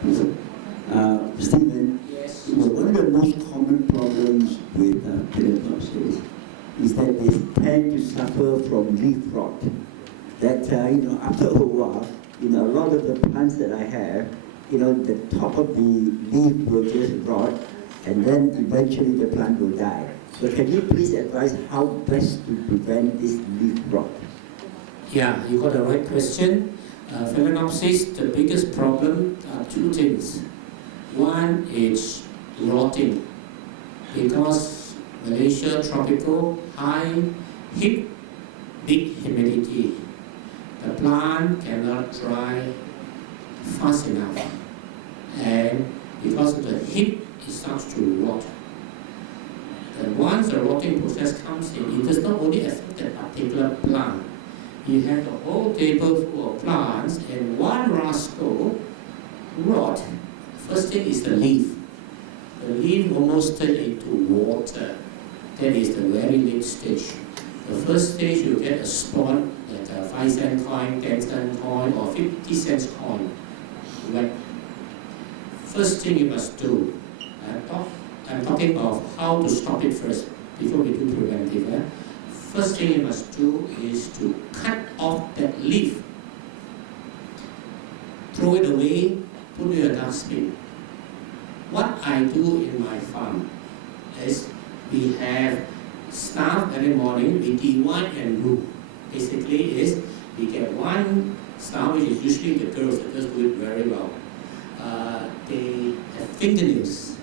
Steven, Yes. one of the most common problems with Phalaenopsis is that they tend to suffer from leaf rot. That after a while, a lot of the plants that I have, the top of the leaf will just rot, and then eventually the plant will die. So can you please advise how best to prevent this leaf rot? Yeah, you got the right question. Phalaenopsis, the biggest problem are two things. One is rotting, because Malaysia tropical, high heat, big humidity. The plant cannot dry fast enough, and because of the heat, it starts to rot. And once the rotting process comes in, it does not only affect that particular plant. You have the whole table full of plants, and one rascal rot. First thing is the leaf. The leaf almost turns into water. That is the very late stage. The first stage, you get a spot, like a 5-cent coin, 10-cent coin, or 50-cent coin. Wet. First thing you must do, I'm talking about how to stop it first, before we do preventive. First thing you must do is to cut off that leaf. Throw it away, put it in a dustbin. What I do in my farm is we have staff every morning, we divide and root. Basically is we get one staff, which is usually the girls do it very well. They have fingernails,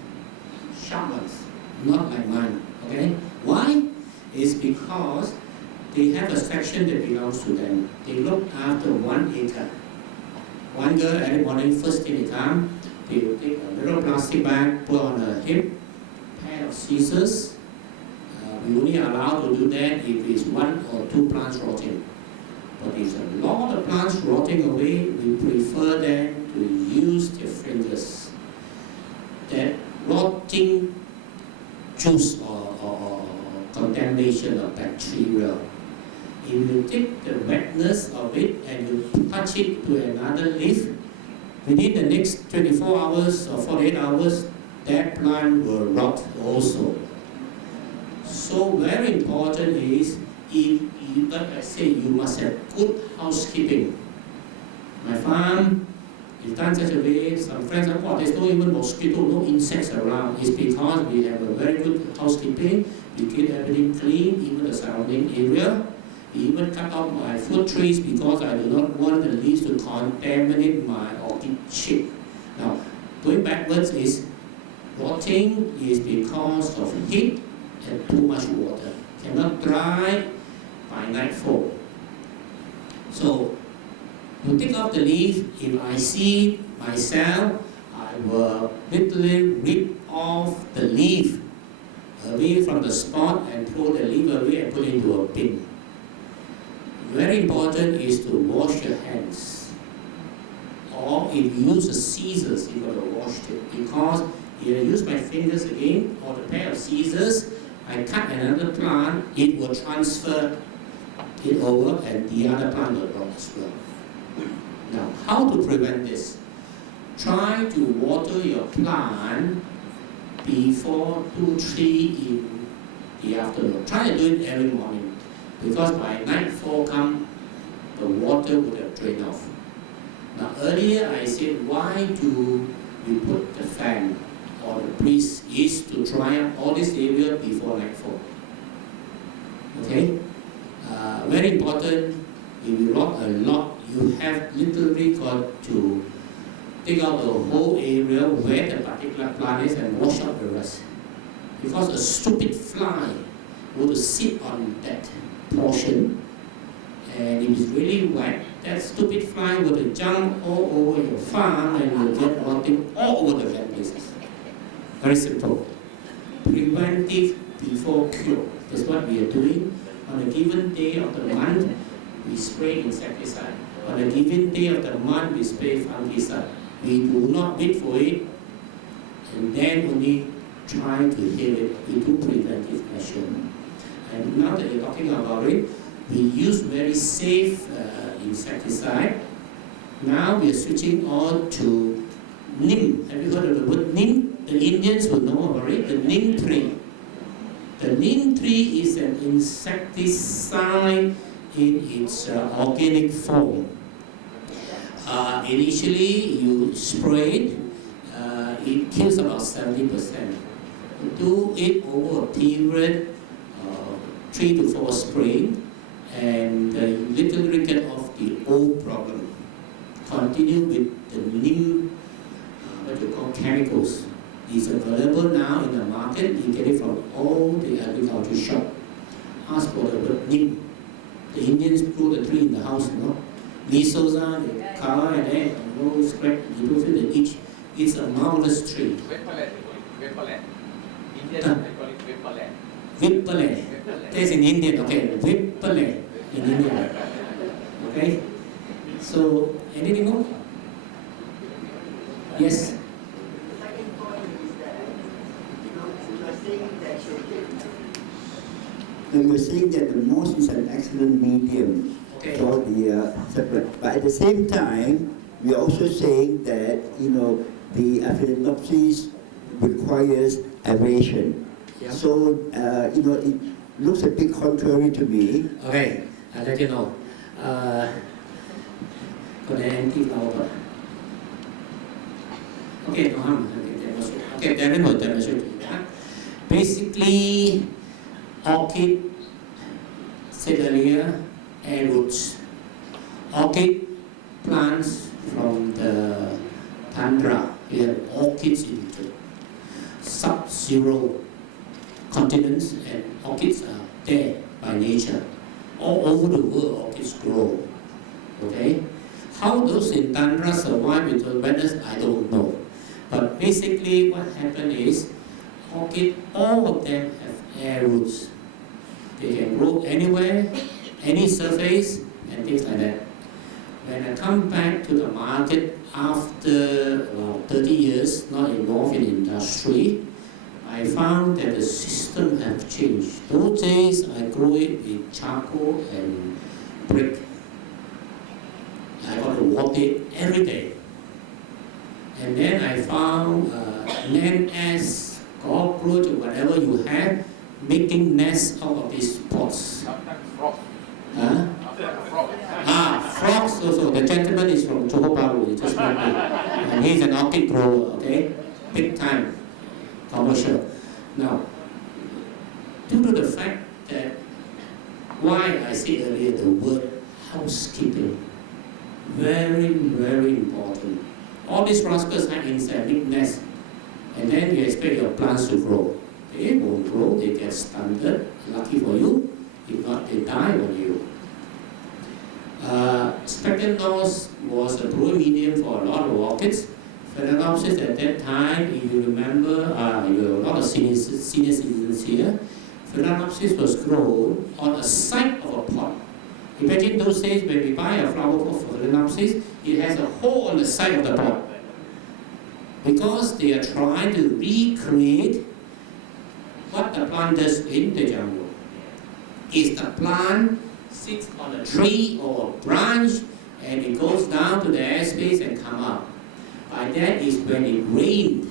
sharp ones, not like mine. Okay? Why? Is because they have a section that belongs to them. They look after 1 acre. One girl every morning, first thing they come, they will take a little plastic bag, put on her hip, pair of scissors. We only allow to do that if it's 1 or 2 plants rotting. But if a lot of plants rotting away, we prefer them to use their fingers. That rotting juice or contamination of bacteria. If you take the wetness of it and you touch it to another leaf, within the next 24 hours or 48 hours, that plant will rot also. So very important is, if you, like I say, you must have good housekeeping. My farm is done such a way, some friends say, oh, there's no even mosquito, no insects around. It's because we have a very good housekeeping. We keep everything clean, even the surrounding area. We even cut out my fruit trees because I do not want the leaves to contaminate my orchid shape. Now, going backwards is, rotting is because of heat and too much water. Cannot dry by nightfall. So, to take out the leaf, if I see myself, I will literally rip off the leaf away from the spot and throw the leaf away and put it into a bin. Very important is to wash your hands. Or if you use the scissors, you got to wash it. Because if I use my fingers again, or the pair of scissors, I cut another plant, it will transfer it over and the other plant will rot as well. Now, how to prevent this? Try to water your plant before 2-3 in the afternoon. Try to do it every morning, because by nightfall come, the water would have drained off. Now earlier I said, why do we put the fan or the breeze is to dry up all this area before nightfall. Okay? Very important, if you rot a lot, you have literally got to take out the whole area where the particular plant is and wash out the rest. Because a stupid fly will sit on that portion, and if it's really wet, that stupid fly will jump all over your farm and you'll get rotting all over the wet places. Very simple. Preventive before cure. That's what we are doing. On a given day of the month, we spray insecticide. On a given day of the month, we spray fungicide. We do not wait for it and then only try to heal it. We do preventive measure. And now that you're talking about it, we use very safe insecticide. Now we are switching on to Neem. Have you heard of the word neem? The Indians will know about it. The neem tree. The neem tree is an insecticide in its organic form. Initially, you spray it. It kills about 70%. Do it over a period 3 to 4 spraying, and you literally get off the old problem. Continue with the neem, what you call chemicals. It's available now in the market. You get it from all the agriculture shop. Ask for the word neem. The Indians grow the tree in the house, you know. Measles are, they cover and then no scrap, you don't feel the itch. It's a marvelous tree. Whippoland. Indian, they call it whippoland. Whippoland. That's in Indian, okay. Whippoland in India. Okay? So, anything more? Yes? So you're saying that the moss is an excellent medium for the separate. But at the same time, we're also saying that, you know, the Phalaenopsis requires aeration. Yeah. So, you know, it looks a bit contrary to me. Okay, I'll let you know. Còn empty flower. Okay, no harm. Okay, there is no demonstration. Basically, orchid, said earlier, air roots. Orchid plants from the tundra. You have orchids in the sub-zero continents, and orchids are there by nature. All over the world, orchids grow. Okay? How those in tundra survive with the weather, I don't know. But basically, what happened is, orchid, all of them have air roots. They can grow anywhere, any surface, and things like that. When I come back to the market after about 30 years, not involved in industry, I found that the system have changed. Those days, I grew it with charcoal and brick. I got to water it every day. And then I found land ants, cockroach, or whatever you have, making nests out of these pots. Sometimes frogs. Huh? Frogs also. The gentleman is from Johor Bahru, he just met me. And he's an orchid grower, okay? Big time, commercial. Now, due to the fact that, why I said earlier the word housekeeping, very, very important. All these rascals have inside big nests, and then you expect your plants to grow. They won't grow, they get stunted. Lucky for you, if not, they die on you. Speckled nose was a growing medium for a lot of orchids. Phalaenopsis at that time, if you remember, you have a lot of senior citizens here. Phalaenopsis was grown on the side of a pot. Imagine those days when we buy a flower pot for Phalaenopsis, it has a hole on the side of the pot. Because they are trying to recreate what the plant does in the jungle. Is the plant sits on a tree or a branch and it goes down to the airspace and come up. By that is when it rained,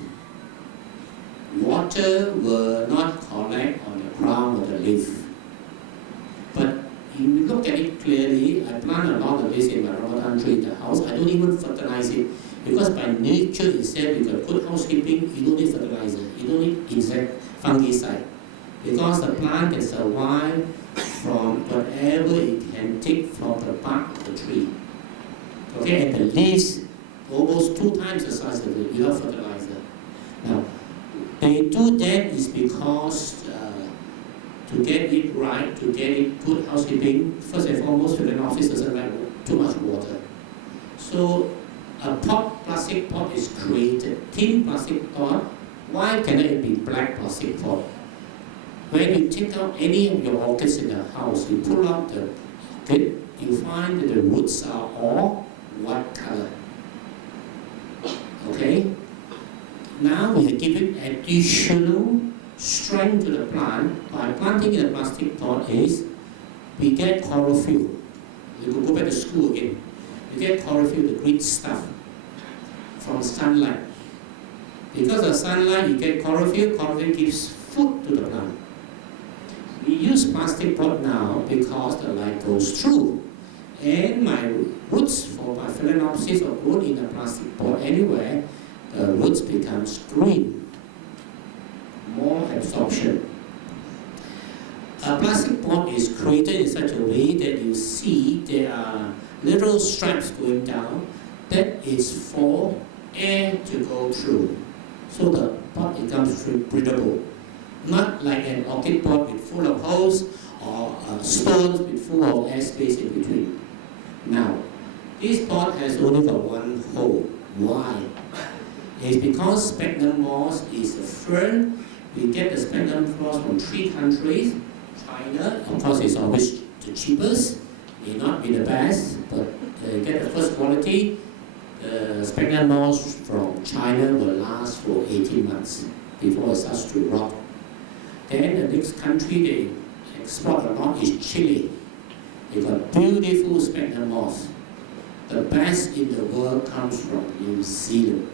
water will not collect on the crown of the leaf. But if you look at it clearly, I plant a lot of this in my rhododendron tree in the house. I don't even fertilize it. Because by nature itself, with a good housekeeping, you don't need fertilizer. You don't need insect fungicide. Because the plant can survive from whatever it can take from the bark of the tree. Okay, and the leaves, almost 2 times the size of it without fertilizer. Now, they do that is because to get it right, to get it good housekeeping, first and foremost, Phalaenopsis doesn't like too much water. So, a plastic pot is created, thin plastic pot. Why cannot it be black plastic pot? When you take out any of your orchids in the house, you pull out the orchid, you find that the roots are all white color. Okay? Now we are giving additional strength to the plant by planting in a plastic pot is we get chlorophyll. You could go back to school again. You get chlorophyll, the green stuff. from sunlight. Because of sunlight, you get chlorophyll. Chlorophyll gives food to the plant. We use plastic pot now because the light goes through. And my roots for my Phalaenopsis are grown in a plastic pot anywhere, the roots becomes green. More absorption. A plastic pot is created in such a way that you see there are little stripes going down. That is for air to go through. So the pot becomes breathable. Not like an orchid pot with full of holes or stones with full of air space in between. Now, this pot has only got one hole. Why? It's because sphagnum moss is a fern. We get the sphagnum moss from 3 countries. China, of course, is always the cheapest. May not be the best, but get the first quality. The sphagnum moss from China will last for 18 months before it starts to rot. Then the next country they export a lot is Chile. They got beautiful sphagnum moss. The best in the world comes from New Zealand.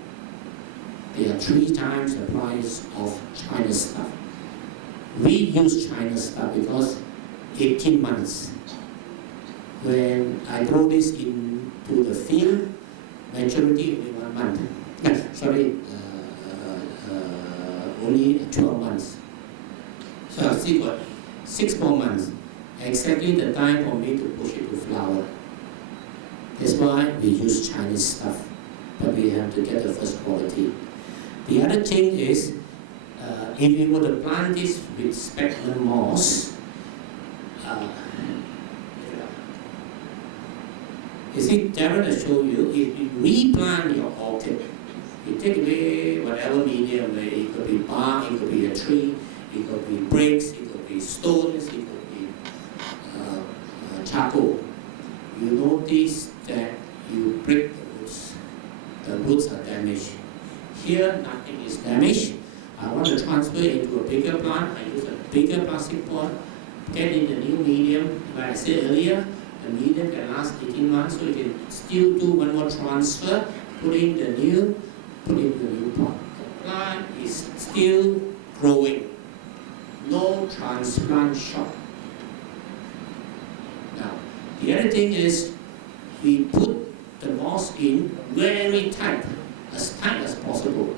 They are 3 times the price of China stuff. We use China stuff because 18 months. When I grow this into the field, maturity only 1 month. Sorry, only 12 months. So I've still got 6 more months. Exactly the time for me to push it to flower. That's why we use Chinese stuff, but we have to get the first quality. The other thing is, if we were to plant this with sphagnum moss, you see, Darren has shown you, if you replant your orchid, you take away whatever medium, it could be bark, it could be a tree, it could be bricks, it could be stones, it could be charcoal. You notice that you break the roots. The roots are damaged. Here, nothing is damaged. I want to transfer into a bigger plant. I use a bigger plastic pot, get in the new medium. Like I said earlier, the medium can last 18 months, so you can still do one more transfer, put in the new pot. The plant is still growing. No transplant shock. Now, the other thing is, we put the moss in very tight as possible.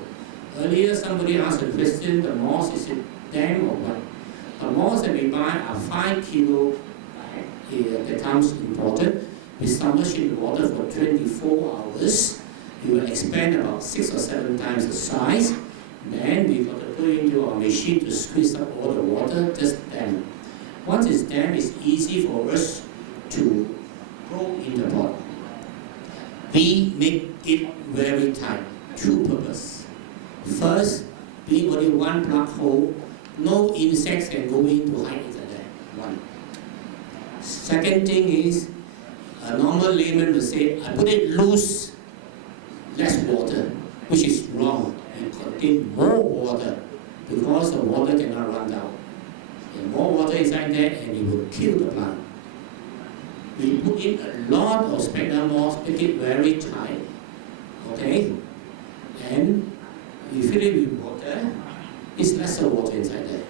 Earlier, somebody asked a question, the moss, is it damp or what? The moss that we buy are 5 kilo that comes imported. We submerge in the water for 24 hours. We will expand about 6 or 7 times the size. Then we got to put it into our machine to squeeze up all the water, just damp. Once it's damp, it's easy for us to grow in the pot. We make it very tight, 2 purposes. First, being only 1 plug hole, no insects can go in to hide inside there. 1. Second thing is, a normal layman will say, I put it loose, less water, which is wrong. It contains more water because the water cannot run down. And more water inside there and it will kill the plant. We put in a lot of sphagnum moss, make it very tight, okay? And we fill it with water, it's lesser water inside there.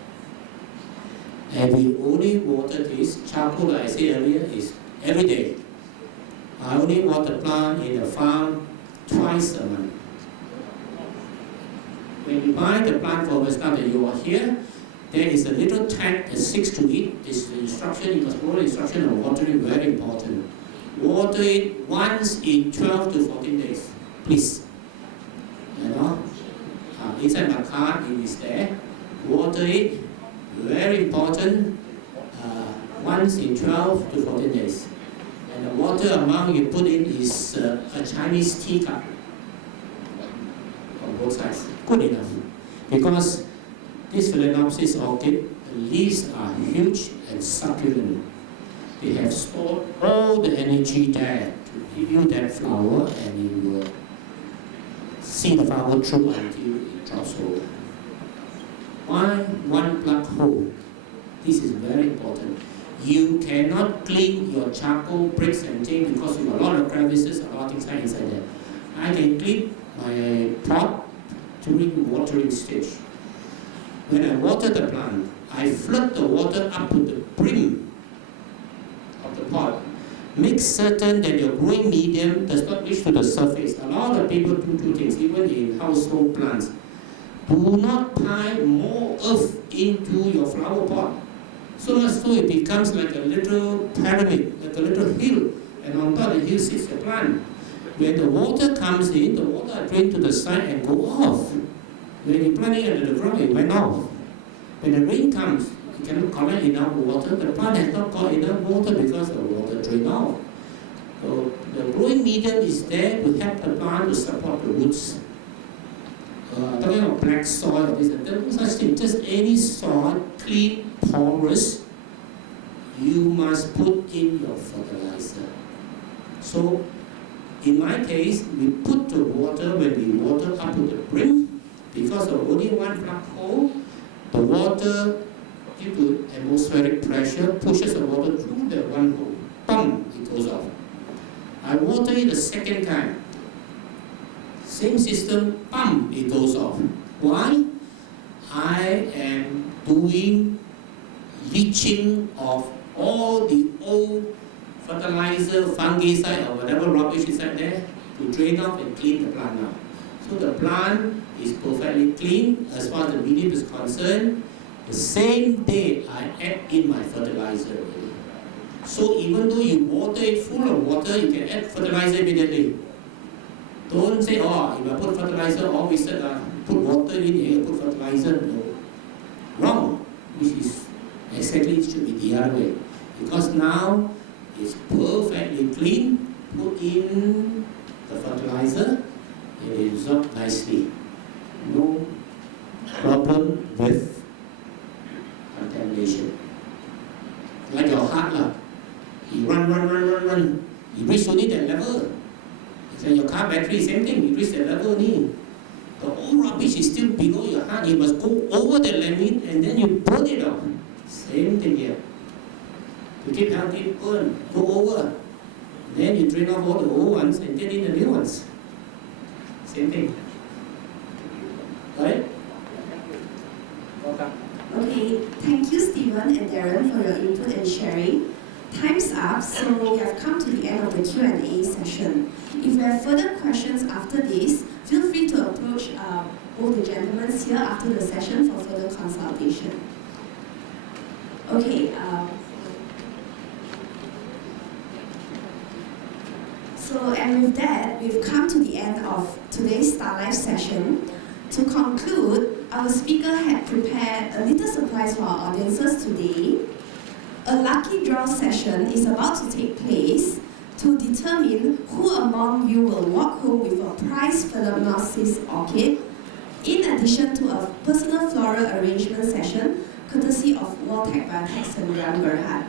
And we only water this, charcoal, like I said earlier, is every day. I only water plant in the farm twice a month. When you buy the plant for the start that you are here, there is a little tag that sticks to it. This is the instruction, you must follow the instruction of watering, very important. Water it once in 12 to 14 days, please. You know? Inside my card, it is there. Water it, very important, once in 12 to 14 days. And the water amount you put in is a Chinese teacup on both sides. Good enough. Because this Phalaenopsis orchid, the leaves are huge and succulent. They have stored all the energy there to give you that flower, and you will see the flower through until it drops over. Why 1 plug hole? This is very important. You cannot clean your charcoal bricks and things because you have a lot of crevices, a lot of things inside there. I can clean my pot during watering stage. When I water the plant, I flood the water up to the brim of the pot. Make certain that your growing medium does not reach to the surface. A lot of people do two things, even in household plants. Do not pile more earth into your flower pot. So much so it becomes like a little pyramid, like a little hill, and on top of the hill sits the plant. When the water comes in, the water drains to the side and go off. When you plant it under the ground, it went off. When the rain comes, you cannot collect enough water. The plant has not got enough water because the water drained off. So the growing medium is there to help the plant to support the roots. Talking about black soil, there's no such thing. Just any soil, clean, porous, you must put in your fertilizer. So, in my case, we put the water when we water up to the brim, because of only one plug hole, the water, due to atmospheric pressure, pushes the water through the one hole. Boom, it goes off. I water it the second time. Same system, bam, it goes off. Why? I am doing leaching of all the old fertilizer, fungicide, or whatever rubbish is out there to drain off and clean the plant now. So the plant is perfectly clean as far as the medium is concerned. The same day I add in my fertilizer already. So even though you water it full of water, you can add fertilizer immediately. Don't say, oh, if I put fertilizer, all we said, put water in here, put fertilizer. No. Wrong. Which is exactly, it should be the other way. Because now it's perfectly clean, put in the fertilizer, and it absorbs nicely. No problem with contamination. Like your heart, you run. You reach only that level. So your car battery, same thing, you reach that level only. The old rubbish is still below your heart. You must go over the limit and then you burn it off. Same thing here. To keep healthy, burn, go over. Then you drain off all the old ones and get in the new ones. Same thing. Right? Welcome. Okay, thank you Steven and Darren for your input and sharing. Time's up, so we have come to the end of the Q&A session. If you have further questions after this, feel free to approach both the gentlemen here after the session for further consultation. Okay, and with that, we've come to the end of today's StarLIVE session. To conclude, our speaker had prepared a little surprise for our audiences today. A lucky draw session is about to take place to determine who among you will walk home with a prized Phalaenopsis orchid, in addition to a personal floral arrangement session courtesy of Waltec Biotec Sdn Bhd.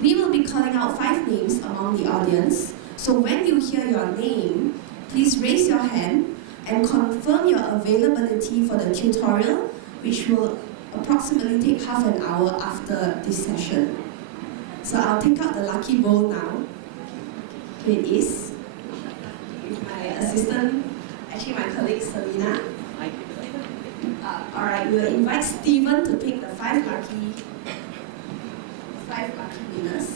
We will be calling out 5 names among the audience, so when you hear your name, please raise your hand and confirm your availability for the tutorial, which will approximately take half an hour after this session. So I'll take out the lucky bowl now. Here it is. With my assistant, actually my colleague Selena. Alright, we'll invite Steven to pick the 5 lucky winners.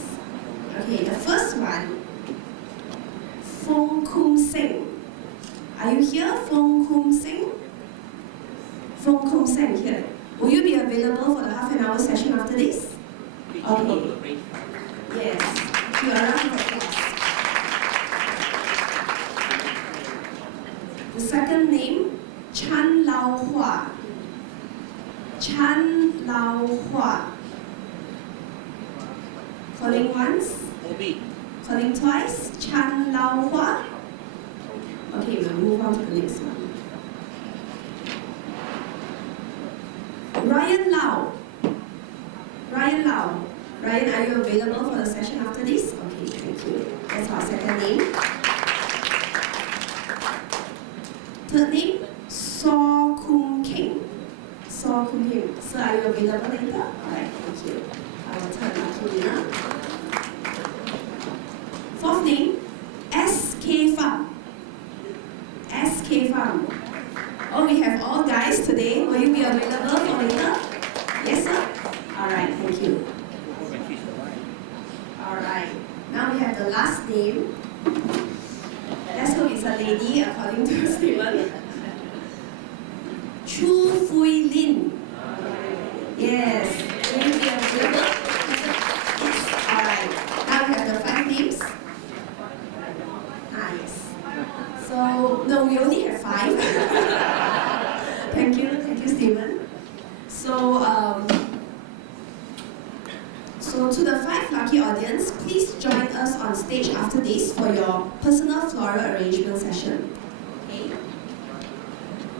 Okay, the first one, Fong Kum Seng. Are you here, Fong Kum Seng? Fong Kum Seng here. Will you be available for the half an hour session after this? Okay. Yes. You are round of applause. The second name, Chan Lao Hua. Chan Lao Hua. Calling once. Calling twice. Chan Lao Hua. Okay, we'll move on to the next one. Ryan Lau. Ryan Lau. Ryan, are you available for the session after this? Okay, thank you. That's our second name. Third name, Saw Kum King. Saw Kum King. Sir, are you available later? Alright, thank you. I will turn lucky winner. Fourth name, S.K. Pham. K Farm. Oh, we have all guys today. Will you be available for later? Yes, sir? All right, thank you. All right, now we have the last name. Let's hope it's a lady, according to Steven. Chu Fui Lin. Yes, will you be available? All right, now we have the 5 names. Ah, yes. So, no, we only have 5. Thank you, Steven. So, so to the 5 lucky audience, please join us on stage after this for your personal floral arrangement session. Okay?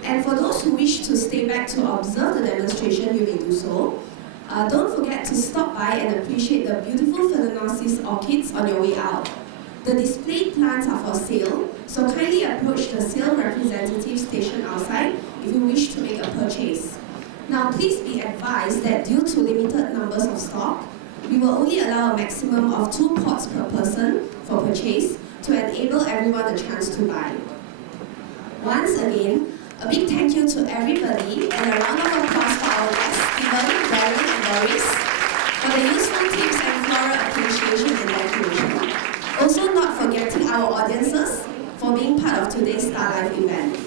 And for those who wish to stay back to observe the demonstration, you may do so. Don't forget to stop by and appreciate the beautiful Phalaenopsis orchids on your way out. The displayed plants are for sale, so kindly approach the sale representative station outside if you wish to make a purchase. Now please be advised that due to limited numbers of stock, we will only allow a maximum of 2 pots per person for purchase to enable everyone a chance to buy. Once again, a big thank you to everybody and a round of applause for our guests, Steven, Darren and Doris, for the useful tips and floral appreciation and decoration. Also not forgetting our audiences for being part of today's StarLIVE event.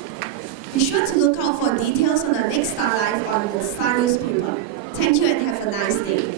Be sure to look out for details on the next StarLIVE on the Star newspaper. Thank you and have a nice day.